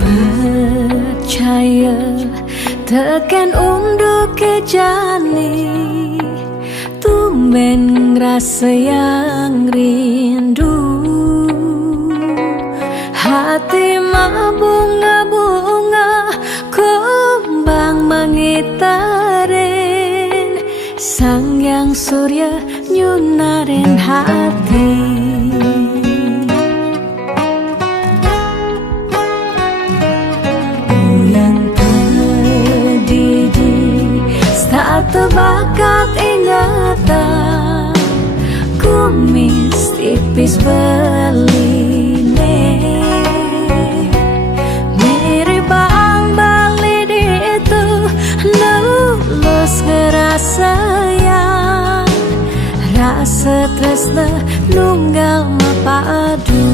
Percaya tekan unduk ke jani, tumben rasa yang rindu. Hati mabunga-bunga, kembang mengitarin, sang yang surya nyunarin hati. Tebakat ingatan, kumis tipis beline, mirip bang bali itu lulus ngerasa yang rasa tresna nunggal mapadu.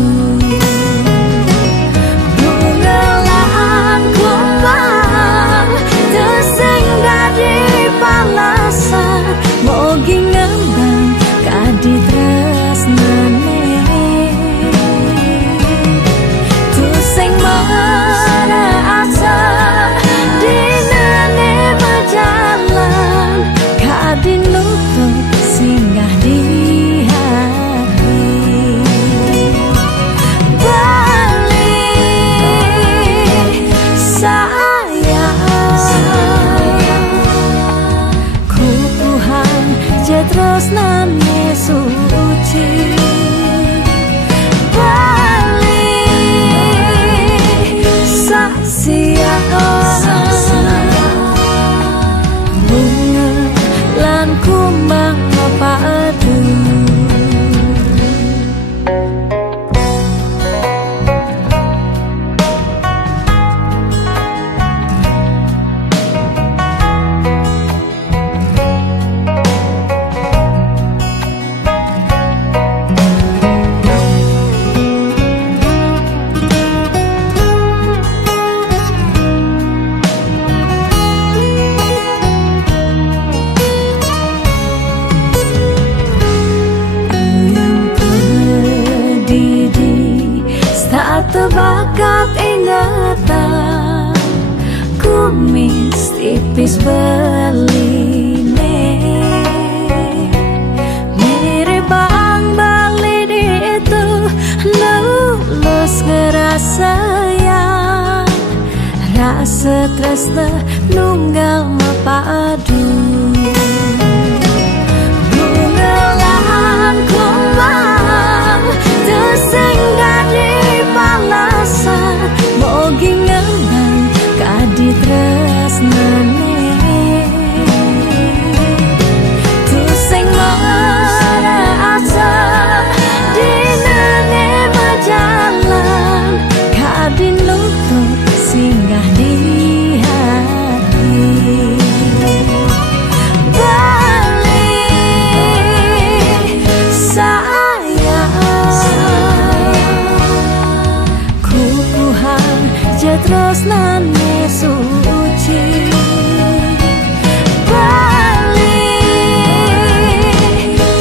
Bungalan kumbang tersing dari palasan, mogi ngembang kadi tresnane, tusing merasa dinane berjalan, kadi nutup singgah di hati. Balik tresnane suci, balik sasia bunga lan kumbang mapadu. Tebakat ingatan, kumis tipis beline, mirip bang bali itu lulus ngerasa yang rasa tresna nunggal mapadu. Bungalan kumbang tersing dari palasan, mogi ngembang kadi tresnane, tusing merasa dinane berjalan, kadi nutup singgah di hati. Balik tresnane suci, balik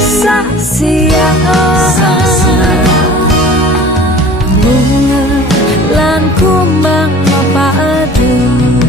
sasia bunga lan kumbang mapadu.